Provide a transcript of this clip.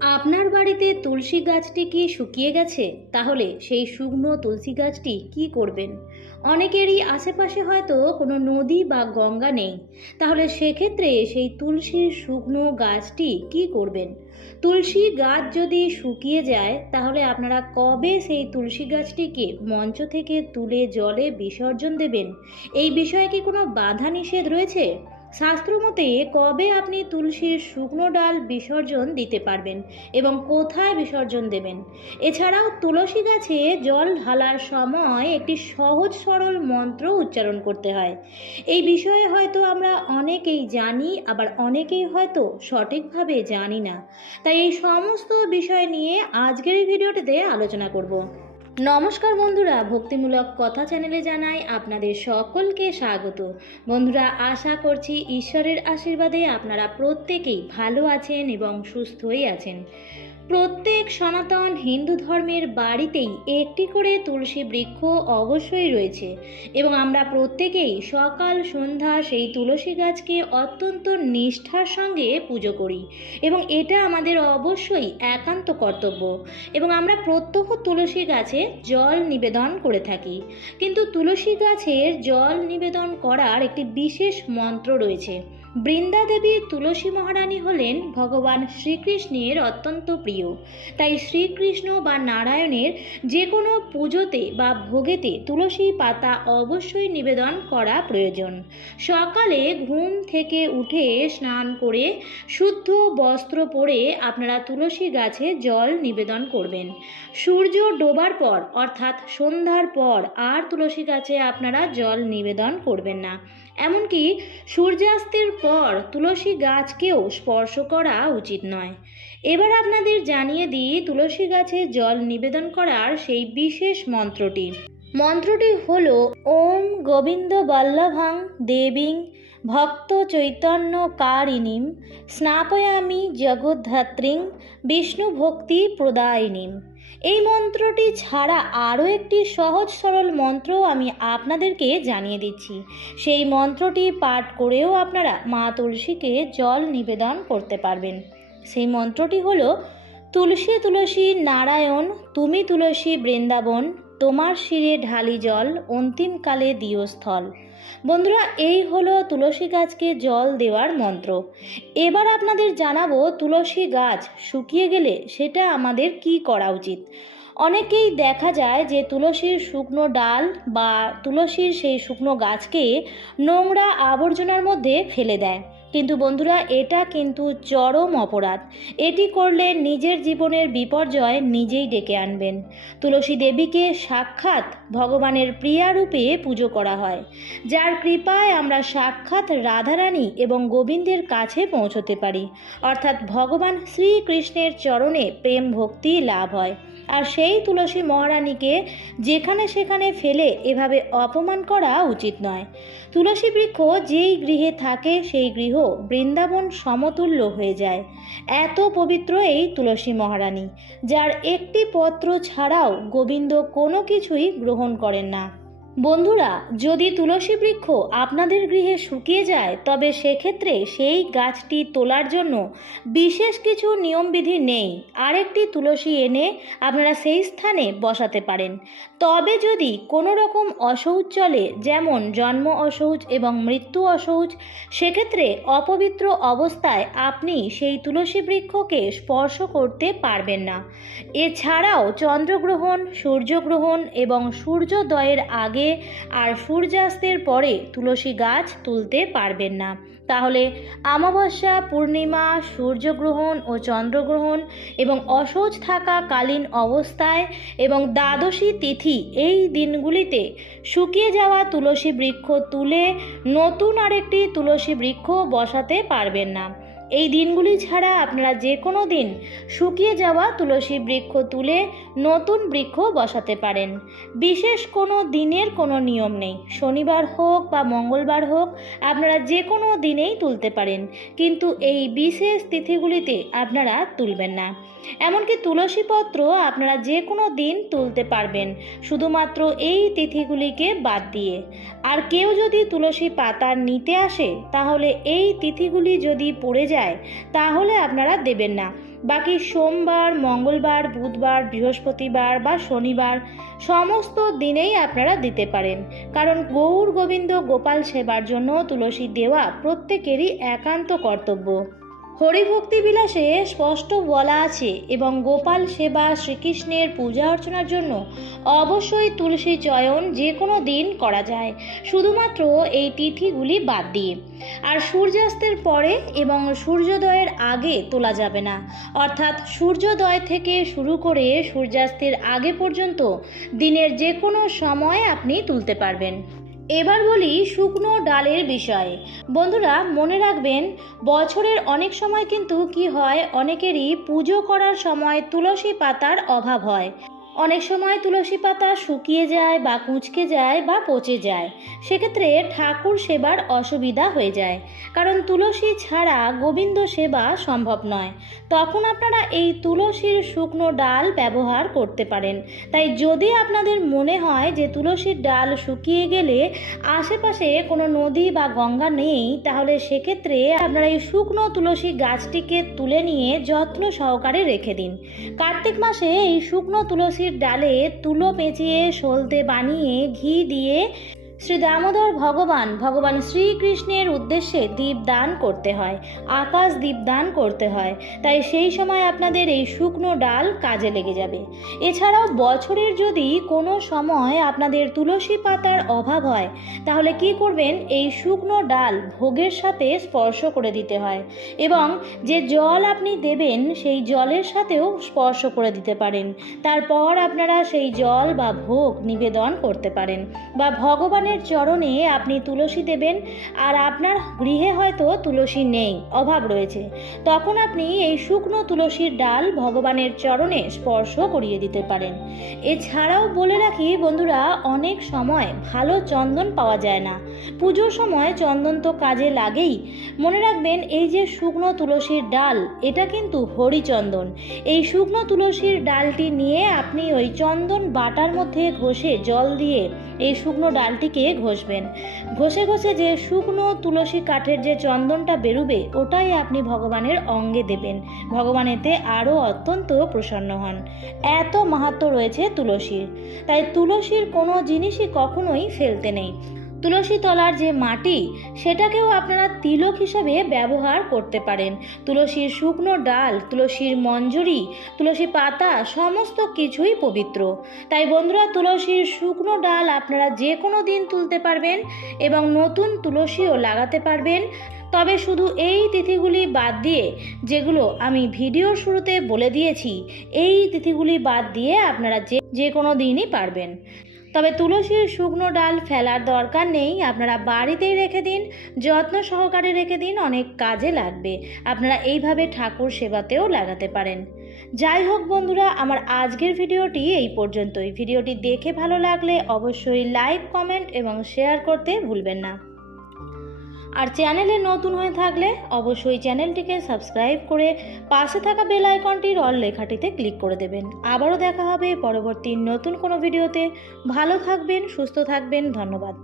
আপনার বাড়িতে তুলসী গাছটি কি শুকিয়ে গেছে? তাহলে সেই শুকনো তুলসী গাছটি কি করবেন? অনেকেরই আশেপাশে হয়তো কোনো নদী বা গঙ্গা নেই। তাহলে সেক্ষেত্রে সেই তুলসীর শুকনো গাছটি কি করবেন? তুলসী গাছ যদি শুকিয়ে যায় তাহলে আপনারা কবে সেই তুলসী গাছটিকে মঞ্চ থেকে তুলে জলে বিসর্জন দেবেন? এই বিষয়ে কি কোনো বাধা নিষেধ রয়েছে? শাস্ত্রমতে কবে আপনি তুলসীর শুকনো ডাল বিসর্জন দিতে পারবেন এবং কোথায় বিসর্জন দেবেন? এছাড়াও তুলসী গাছে জল ঢালার সময় একটি সহজ সরল মন্ত্র উচ্চারণ করতে হয়। এই বিষয়ে হয়তো আমরা অনেকেই জানি, আবার অনেকেই হয়তো সঠিকভাবে জানি না। তাই এই সমস্ত বিষয় নিয়ে আজকের এই ভিডিওটিতে আলোচনা করব। নমস্কার বন্ধুরা, ভক্তিমূলক কথা চ্যানেলে জানাই আপনাদের সকলকে স্বাগত। বন্ধুরা, আশা করছি ঈশ্বরের আশীর্বাদে আপনারা প্রত্যেকেই ভালো আছেন এবং সুস্থই আছেন। প্রত্যেক সনাতন হিন্দু ধর্মের বাড়িতেই একটি করে তুলসী বৃক্ষ অবশ্যই রয়েছে এবং আমরা প্রত্যেকেই সকাল সন্ধ্যা সেই তুলসী গাছকে অত্যন্ত নিষ্ঠার সঙ্গে পুজো করি এবং এটা আমাদের অবশ্যই একান্ত কর্তব্য। এবং আমরা প্রত্যহ তুলসী গাছে জল নিবেদন করে থাকি। কিন্তু তুলসী গাছের জল নিবেদন করার একটি বিশেষ মন্ত্র রয়েছে। বৃন্দা দেবী তুলসী মহারানী হলেন ভগবান শ্রীকৃষ্ণের অত্যন্ত প্রিয়। তাই শ্রীকৃষ্ণ বা নারায়ণের যে কোনো পুজোতে বা ভোগেতে তুলসী পাতা অবশ্যই নিবেদন করা প্রয়োজন। সকালে ঘুম থেকে উঠে স্নান করে শুদ্ধ বস্ত্র পরে আপনারা তুলসী গাছে জল নিবেদন করবেন। সূর্য ডোবার পর অর্থাৎ সন্ধ্যার পর আর তুলসী গাছে আপনারা জল নিবেদন করবেন না। এমনকি সূর্যাস্তের পর তুলসী গাছকেও স্পর্শ করা উচিত নয়। এবার আপনাদের জানিয়ে দিই তুলসী গাছে জল নিবেদন করার সেই বিশেষ মন্ত্রটি। মন্ত্রটি হল ওম গোবিন্দ বল্লভাং দেবীং ভক্ত চৈতন্য কারিণীম স্নাপয়ামি জগদ্ধাত্রীং বিষ্ণু ভক্তি প্রদায়িনীম। এই মন্ত্রটি ছাড়া আরও একটি সহজ সরল মন্ত্র আমি আপনাদেরকে জানিয়ে দিচ্ছি। সেই মন্ত্রটি পাঠ করেও আপনারা মা তুলসীকে জল নিবেদন করতে পারবেন। সেই মন্ত্রটি হলো তুলসী তুলসী নারায়ণ তুমি তুলসী বৃন্দাবন তোমার শিরে ঢালি জল অন্তিমকালে দিও স্থল। বন্ধুরা, এই হলো তুলসী গাছকে জল দেওয়ার মন্ত্র। এবার আপনাদের জানাবো তুলসী গাছ শুকিয়ে গেলে সেটা আমাদের কি করা উচিত। অনেকেই দেখা যায় যে তুলসীর শুকনো ডাল বা তুলসীর সেই শুকনো গাছকে নোংরা আবর্জনার মধ্যে ফেলে দেয়। কিন্তু বন্ধুরা, এটা কিন্তু চরম অপরাধ। এটি করলে নিজের জীবনের বিপর্যয় নিজেই ডেকে আনবেন। তুলসী দেবীকে সাক্ষাৎ ভগবানের প্রিয়া রূপে পুজো করা হয়, যার কৃপায় আমরা সাক্ষাৎ রাধারানী এবং গোবিন্দের কাছে পৌঁছতে পারি, অর্থাৎ ভগবান শ্রীকৃষ্ণের চরণে প্রেম ভক্তি লাভ হয়। আর সেই তুলসী মহারানীকে যেখানে সেখানে ফেলে এভাবে অপমান করা উচিত নয়। তুলসী বৃক্ষ যেই গৃহে থাকে সেই গৃহ বৃন্দাবন সমতুল্য হয়ে যায়। এত পবিত্র এই তুলসী মহারানী, যার একটি পত্র ছাড়াও গোবিন্দ কোনো কিছুই গ্রহণ করেন না। বন্ধুরা, যদি তুলসী বৃক্ষ আপনাদের গৃহে শুকিয়ে যায় তবে সেক্ষেত্রে সেই গাছটি তোলার জন্য বিশেষ কিছু নিয়মবিধি নেই। আরেকটি তুলসী এনে আপনারা সেই স্থানে বসাতে পারেন। তবে যদি কোনো রকম অশৌচ চলে, যেমন জন্ম অশৌচ এবং মৃত্যু অশৌচ, সেক্ষেত্রে অপবিত্র অবস্থায় আপনি সেই তুলসী বৃক্ষকে স্পর্শ করতে পারবেন না। এছাড়াও চন্দ্রগ্রহণ, সূর্যগ্রহণ এবং সূর্যোদয়ের আগে আর সূর্যাস্তের পরে তুলসী গাছ তুলতে পারবেন না। তাহলে অমাবস্যা, পূর্ণিমা, সূর্যগ্রহণ ও চন্দ্রগ্রহণ এবং অশৌচ থাকাকালীন অবস্থায় এবং দ্বাদশী তিথি এই দিনগুলিতে শুকিয়ে যাওয়া তুলসী বৃক্ষ তুলে নতুন আরেকটি তুলসী বৃক্ষ বসাতে পারবেন না। এই দিনগুলি ছাড়া আপনারা যে কোনো দিন শুকিয়ে যাওয়া তুলসী বৃক্ষ তুলে নতুন বৃক্ষ বসাতে পারেন। বিশেষ কোনো দিনের কোনো নিয়ম নেই। শনিবার হোক বা মঙ্গলবার হোক, আপনারা যে কোনো দিনেই তুলতে পারেন, কিন্তু এই বিশেষ তিথিগুলিতে আপনারা তুলবেন না। এমনকি তুলসী পত্র আপনারা যে কোনো দিন তুলতে পারবেন, শুধুমাত্র এই তিথিগুলিকে বাদ দিয়ে। আর কেউ যদি তুলসী পাতা নিতে আসে তাহলে এই তিথিগুলি যদি পড়ে যায় যায় তাহলে আপনারা দেবেন না। বাকি সোমবার, মঙ্গলবার, বুধবার, বৃহস্পতিবার বা শনিবার সমস্ত দিনেই আপনারা দিতে পারেন, কারণ গৌর গোবিন্দ গোপাল সেবার জন্য তুলসী দেওয়া প্রত্যেকেরই একান্ত কর্তব্য। হরিভক্তি বিলাসে স্পষ্ট বলা আছে এবং গোপাল সেবা শ্রীকৃষ্ণের পূজা অর্চনার জন্য অবশ্যই তুলসী চয়ন যে কোনো দিন করা যায়, শুধুমাত্র এই তিথিগুলি বাদ দিয়ে। আর সূর্যাস্তের পরে এবং সূর্যোদয়ের আগে তোলা যাবে না, অর্থাৎ সূর্যোদয় থেকে শুরু করে সূর্যাস্তের আগে পর্যন্ত দিনের যে কোনো সময় আপনি তুলতে পারবেন। এবার বলি শুকনো ডালের বিষয়ে। বন্ধুরা মনে রাখবেন, বছরের অনেক সময় কিন্তু কি হয়, অনেকেরই পুজো করার সময় তুলসী পাতার অভাব হয়। অনেক সময় তুলসী পাতা শুকিয়ে যায় বা কুঁচকে যায় বা পচে যায়, সেক্ষেত্রে ঠাকুর সেবার অসুবিধা হয়ে যায়, কারণ তুলসী ছাড়া গোবিন্দ সেবা সম্ভব নয়। তখন আপনারা এই তুলসীর শুকনো ডাল ব্যবহার করতে পারেন। তাই যদি আপনাদের মনে হয় যে তুলসীর ডাল শুকিয়ে গেলে আশেপাশে কোনো নদী বা গঙ্গা নেই, তাহলে সেক্ষেত্রে আপনারা এই শুকনো তুলসী গাছটিকে তুলে নিয়ে যত্ন সহকারে রেখে দিন। কার্তিক মাসে এই শুকনো তুলসী ডালে তুলো পেঁচিয়ে সলতে বানিয়ে ঘি দিয়ে শ্রী দামোদর ভগবান শ্রীকৃষ্ণের উদ্দেশ্যে দীপদান করতে হয়, আকাশ দীপদান করতে হয়। তাই সেই সময় আপনাদের এই শুকনো ডাল কাজে লেগে যাবে। এছাড়াও বছরের যদি কোনো সময় আপনাদের তুলসী পাতার অভাব হয়, তাহলে কি করবেন, এই শুকনো ডাল ভোগের সাথে স্পর্শ করে দিতে হয় এবং যে জল আপনি দেবেন সেই জলের সাথেও স্পর্শ করে দিতে পারেন। তারপর আপনারা সেই জল বা ভোগ নিবেদন করতে পারেন, বা ভগবানের চরণে আপনি তুলসী দেবেন। আর আপনার গৃহে হয়তো তুলসী নেই, অভাব রয়েছে, তখন আপনি এই শুকনো তুলসীর ডাল ভগবানের চরণে স্পর্শ করিয়ে দিতে পারেন। এছাড়াও বলে রাখি বন্ধুরা, অনেক সময় ভালো চন্দন পাওয়া যায় না। পুজোর সময় চন্দন তো কাজে লাগেই। মনে রাখবেন, এই যে শুকনো তুলসীর ডাল, এটা কিন্তু হরিচন্দন। এই শুকনো তুলসীর ডালটি নিয়ে আপনি ওই চন্দন বাটার মধ্যে ঘষে জল দিয়ে এই শুকনো ডালটিকে ঘষবেন। ঘষে ঘষে যে শুকনো তুলসী কাঠের যে চন্দনটা বেরোবে, ওটাই আপনি ভগবানের অঙ্গে দেবেন। ভগবান এতে আরও অত্যন্ত প্রসন্ন হন। এত মাহাত্ম্য রয়েছে তুলসীর। তাই তুলসীর কোনো জিনিসই কখনোই ফেলতে নেই। তুলসী তলার যে মাটি, সেটাকেও আপনারা তিলক হিসাবে ব্যবহার করতে পারেন। তুলসীর শুকনো ডাল, তুলসীর মঞ্জরি, তুলসী পাতা সমস্ত কিছুই পবিত্র। তাই বন্ধুরা, তুলসীর শুকনো ডাল আপনারা যে কোনো দিন তুলতে পারবেন এবং নতুন তুলসীও লাগাতে পারবেন। তবে শুধু এই তিথিগুলি বাদ দিয়ে, যেগুলো আমি ভিডিওর শুরুতে বলে দিয়েছি, এই তিথিগুলি বাদ দিয়ে আপনারা যে কোনো দিনই পারবেন। তবে তুলসীর শুকনো ডাল ফেলার দরকার নেই, আপনারা বাড়িতেই রেখে দিন, যত্ন সহকারে রেখে দিন, অনেক কাজে লাগবে। আপনারা এইভাবে ঠাকুর সেবাতেও লাগাতে পারেন। যাই হোক বন্ধুরা, আমার আজকের ভিডিওটি এই পর্যন্তই। ভিডিওটি দেখে ভালো লাগলে অবশ্যই লাইক, কমেন্ট এবং শেয়ার করতে ভুলবেন না। আর চ্যানেলে নতুন হয়ে থাকলে অবশ্যই চ্যানেলটিকে সাবস্ক্রাইব করে পাশে থাকা বেল আইকনটির অল লেখাটিতে ক্লিক করে দেবেন। আবারও দেখা হবে পরবর্তী নতুন কোনো ভিডিওতে। ভালো থাকবেন, সুস্থ থাকবেন। ধন্যবাদ।